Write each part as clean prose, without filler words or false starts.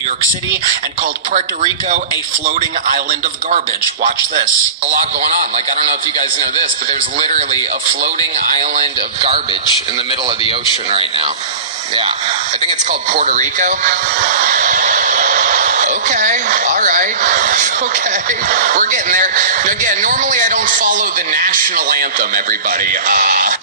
New York City and called Puerto Rico a floating island of garbage. Watch this. A lot going on. Like, I don't know if you guys know this, but there's literally a floating island of garbage in the middle of the ocean right now. Yeah. I think it's called Puerto Rico. Okay, all right, okay, we're getting there. Now, again, normally I don't follow the national anthem, everybody.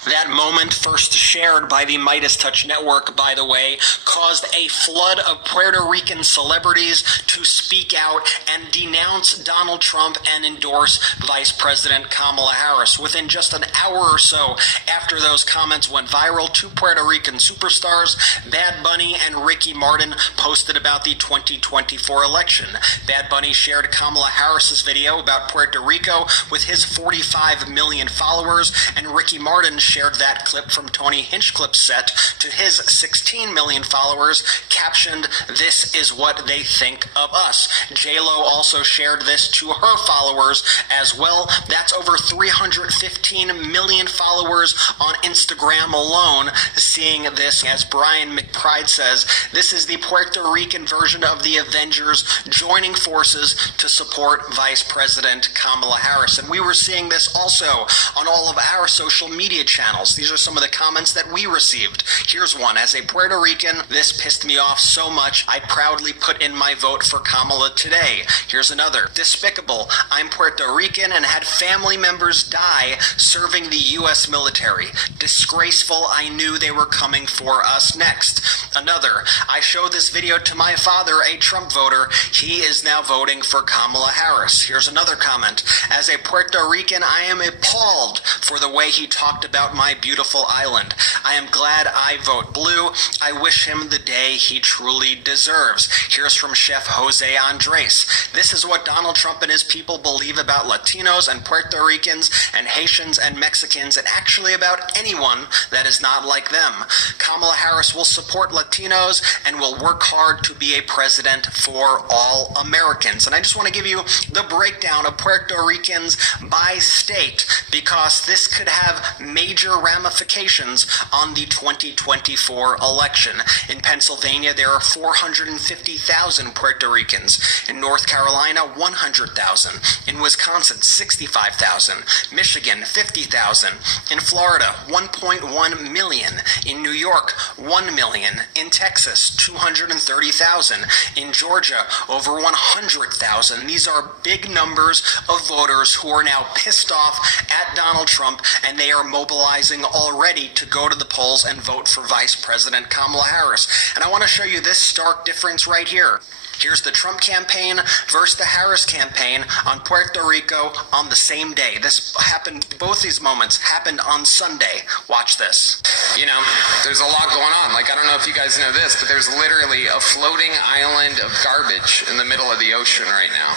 That moment, first shared by the Midas Touch Network, by the way, caused a flood of Puerto Rican celebrities to speak out and denounce Donald Trump and endorse Vice President Kamala Harris. Within just an hour or so after those comments went viral, two Puerto Rican superstars, Bad Bunny and Ricky Martin, posted about the 2024 election. Bad Bunny shared Kamala Harris's video about Puerto Rico with his 45 million followers, and Ricky Martin shared that clip from Tony Hinchcliffe's set to his 16 million followers, captioned, "This is what they think of us." J-Lo also shared this to her followers as well. That's over 315 million followers on Instagram alone seeing this. As Brian McBride says, this is the Puerto Rican version of the Avengers joining forces to support Vice President Kamala Harris. And we were seeing this also on all of our social media channels. These are some of the comments that we received. Here's one. As a Puerto Rican, this pissed me off so much, I proudly put in my vote for Kamala today. Here's another. Despicable. I'm Puerto Rican and had family members die serving the U.S. military. Disgraceful. I knew they were coming for us next. Another. I showed this video to my father, a Trump voter. He is now voting for Kamala Harris. Here's another comment. As a Puerto Rican, I am appalled for the way he talked about my beautiful island. I am glad I vote blue. I wish him the day he truly deserves. Here's from Chef Jose Andres. This is what Donald Trump and his people believe about Latinos and Puerto Ricans and Haitians and Mexicans, and actually about anyone that is not like them. Kamala Harris will support Latinos and will work hard to be a president for all Americans. And I just want to give you the breakdown of Puerto Ricans by state, because this could have major ramifications on the 2024 election. In Pennsylvania, there are 450,000 Puerto Ricans. In North Carolina, 100,000. In Wisconsin, 65,000. Michigan, 50,000. In Florida, 1.1 million. In New York, 1 million. In Texas, 230,000. In Georgia, over 100,000. These are big numbers of voters who are now pissed off at Donald Trump, and they are mobilizing already to go to the polls and vote for Vice President Kamala Harris. And I want to show you this stark difference right here. Here's the Trump campaign versus the Harris campaign on Puerto Rico on the same day. This happened, both these moments happened on Sunday. Watch this. You know, there's a lot going on. Like, I don't know if you guys know this, but there's literally a floating island of garbage in the middle of the ocean right now.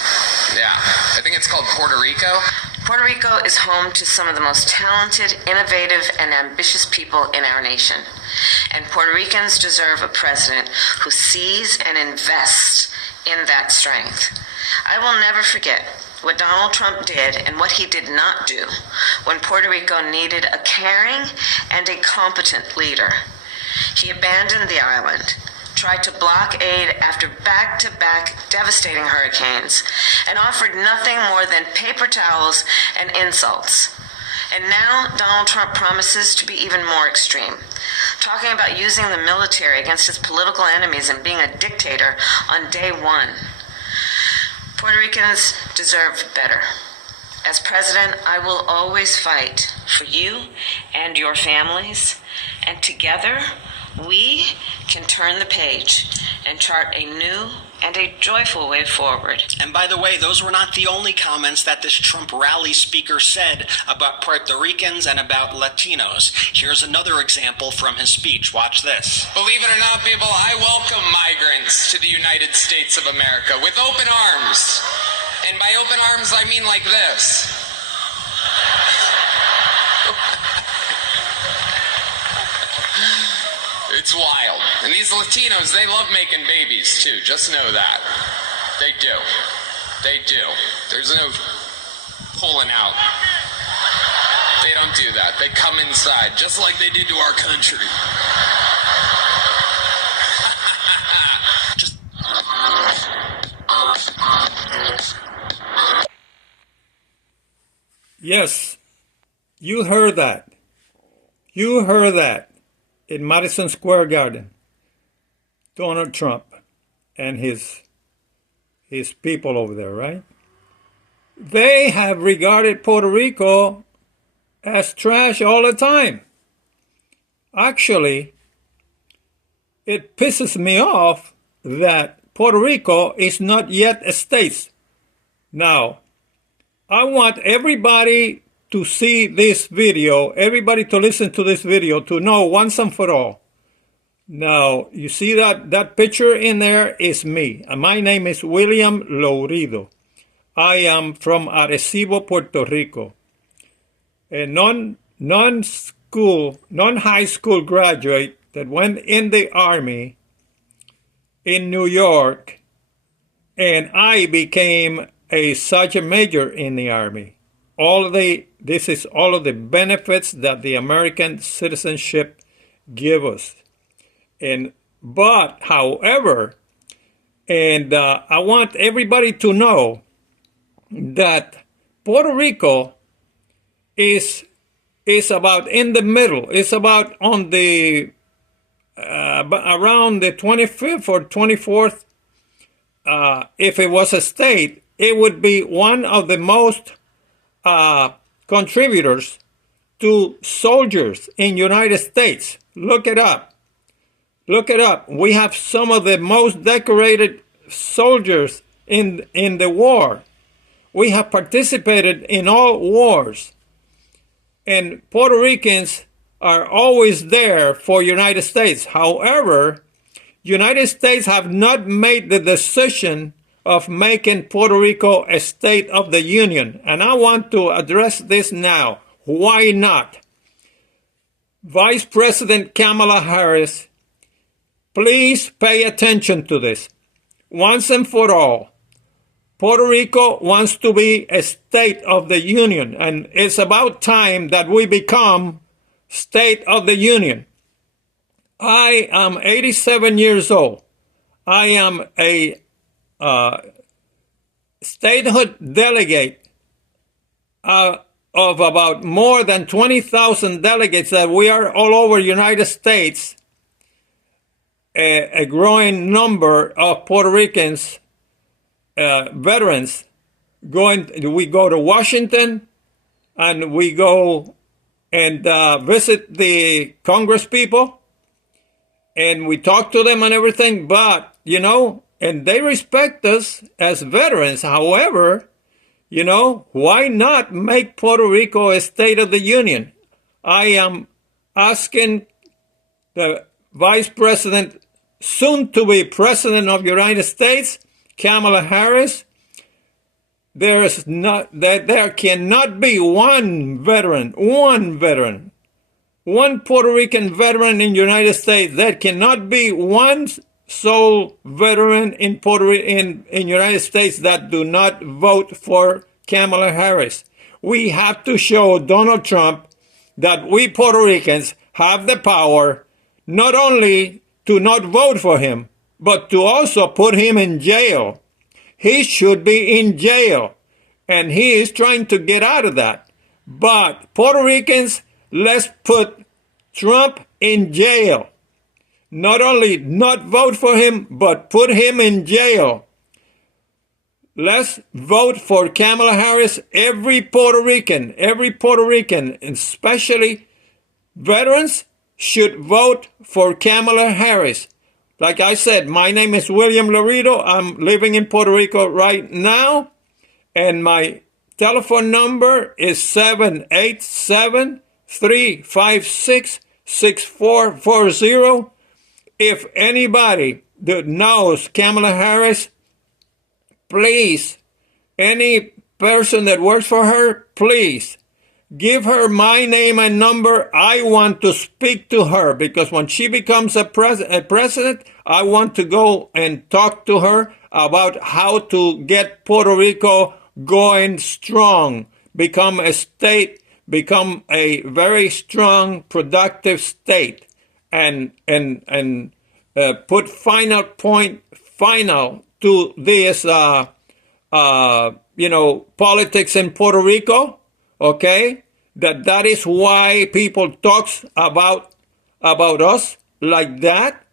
Yeah. I think it's called Puerto Rico. Puerto Rico is home to some of the most talented, innovative, and ambitious people in our nation. And Puerto Ricans deserve a president who sees and invests in that strength. I will never forget what Donald Trump did and what he did not do when Puerto Rico needed a caring and a competent leader. He abandoned the island, tried to block aid after back-to-back devastating hurricanes, and offered nothing more than paper towels and insults. And now Donald Trump promises to be even more extreme, talking about using the military against his political enemies and being a dictator on day one. Puerto Ricans deserve better. As president, I will always fight for you and your families, and together we can turn the page and chart a new and a joyful way forward. And by the way, those were not the only comments that this Trump rally speaker said about Puerto Ricans and about Latinos. Here's another example from his speech. Watch this. Believe it or not, people, I welcome migrants to the United States of America with open arms. And by open arms, I mean like this. It's wild. And these Latinos, they love making babies too. Just know that. They do. They do. There's no pulling out. They don't do that. They come inside, just like they did to our country. Just Yes, you heard that. You heard that in Madison Square Garden. Donald Trump and his people over there, right? They have regarded Puerto Rico as trash all the time. Actually, it pisses me off that Puerto Rico is not yet a state. Now, I want everybody to see this video, everybody to listen to this video, to know once and for all. Now, you see that picture in there is me. And my name is William Lourido. I am from Arecibo, Puerto Rico. A non-high school graduate that went in the Army in New York, and I became a sergeant major in the Army. This is all of the benefits that the American citizenship give us. However, I want everybody to know that Puerto Rico is about in the middle. It's about on the around the 25th or 24th. If it was a state, it would be one of the most contributors to soldiers in United States. Look it up. Look it up. We have some of the most decorated soldiers in the war. We have participated in all wars. And Puerto Ricans are always there for United States. However, United States have not made the decision of making Puerto Rico a state of the Union. And I want to address this now. Why not? Vice President Kamala Harris, please pay attention to this. Once and for all, Puerto Rico wants to be a state of the Union, and it's about time that we become state of the Union. I am 87 years old. I am a statehood delegate of about more than 20,000 delegates that we are all over the United States, a growing number of Puerto Ricans, veterans, we go to Washington and we go and visit the Congress people and we talk to them and everything, but, and they respect us as veterans. However, why not make Puerto Rico a state of the Union? I am asking the Vice President, soon to be President of the United States, Kamala Harris, there cannot be one Puerto Rican veteran in the United States. There cannot be one sole veteran in United States that do not vote for Kamala Harris. We have to show Donald Trump that we Puerto Ricans have the power not only to not vote for him, but to also put him in jail. He should be in jail, and he is trying to get out of that. But Puerto Ricans, let's put Trump in jail. Not only not vote for him, but put him in jail. Let's vote for Kamala Harris. Every Puerto Rican, and especially veterans, should vote for Kamala Harris. Like I said, my name is William Lourido. I'm living in Puerto Rico right now. And my telephone number is 787-356-6440. If anybody that knows Kamala Harris, please, any person that works for her, please, give her my name and number. I want to speak to her because when she becomes a president, I want to go and talk to her about how to get Puerto Rico going strong, become a state, become a very strong, productive state, and put final to this, politics in Puerto Rico. Okay, that is why people talks about us like that.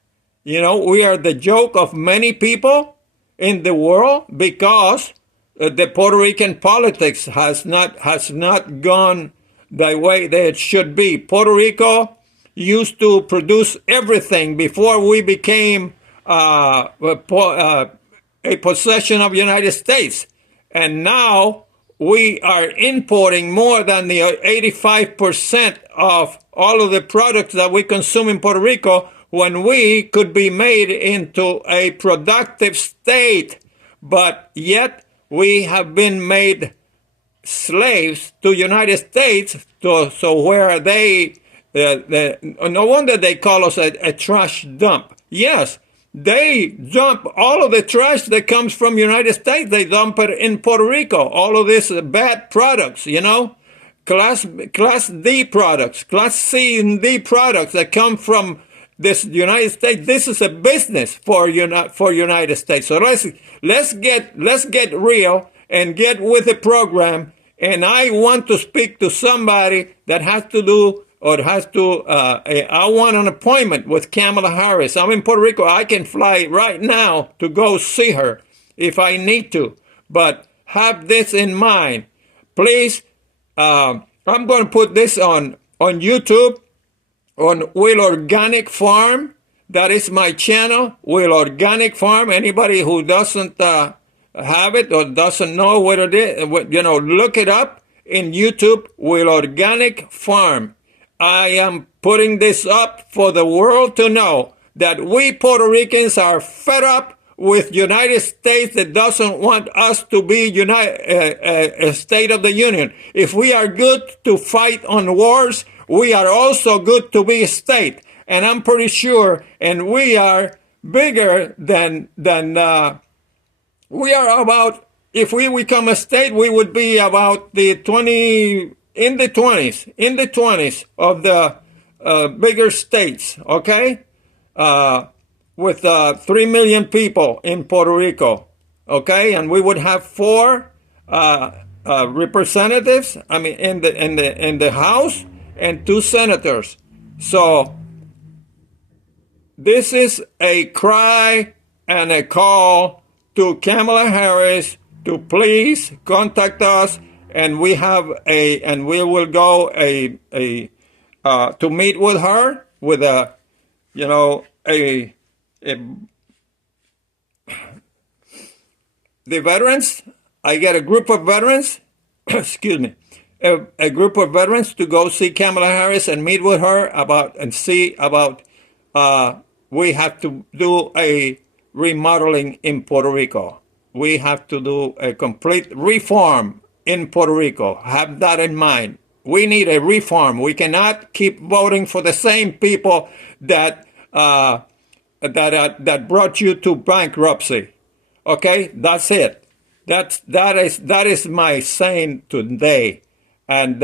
You know, we are the joke of many people in the world because the Puerto Rican politics has not gone the way that it should be. Puerto Rico used to produce everything before we became a possession of the United States, and now we are importing more than the 85% of all of the products that we consume in Puerto Rico, when we could be made into a productive state. But yet we have been made slaves to United States, so where they, no wonder they call us a trash dump. Yes, they dump all of the trash that comes from United States. They dump it in Puerto Rico. All of these bad products, you know, class D products, class C and D products that come from this United States. This is a business for United States. So let's get real and get with the program. And I want to speak to somebody that has to do, or has to, I want an appointment with Kamala Harris. I'm in Puerto Rico. I can fly right now to go see her if I need to. But have this in mind. Please, I'm going to put this on YouTube, on Will Organic Farm. That is my channel, Will Organic Farm. Anybody who doesn't have it or doesn't know what it is, you know, look it up in YouTube, Will Organic Farm. I am putting this up for the world to know that we Puerto Ricans are fed up with United States that doesn't want us to be a state of the union. If we are good to fight on wars, we are also good to be a state. And I'm pretty sure, and we are bigger than we are about, if we become a state, we would be about in the 20s of the bigger states, okay? With 3 million people in Puerto Rico, okay? And we would have 4 representatives, I mean, in the House, and 2 senators. So this is a cry and a call to Kamala Harris to please contact us, and we will go to meet with her with the veterans. I get a group of veterans, excuse me, a group of veterans to go see Kamala Harris and meet with her see about we have to do a remodeling in Puerto Rico. We have to do a complete reform in Puerto Rico. Have that in mind. We need a reform. We cannot keep voting for the same people that brought you to bankruptcy. Okay, that's it. That is my saying today. And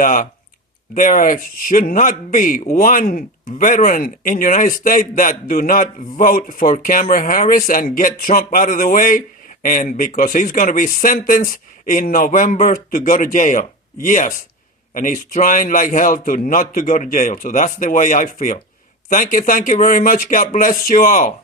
there should not be one veteran in the United States that do not vote for Kamala Harris and get Trump out of the way, and because he's going to be sentenced in November to go to jail. Yes, and he's trying like hell not to go to jail. So that's the way I feel. Thank you very much. God bless you all.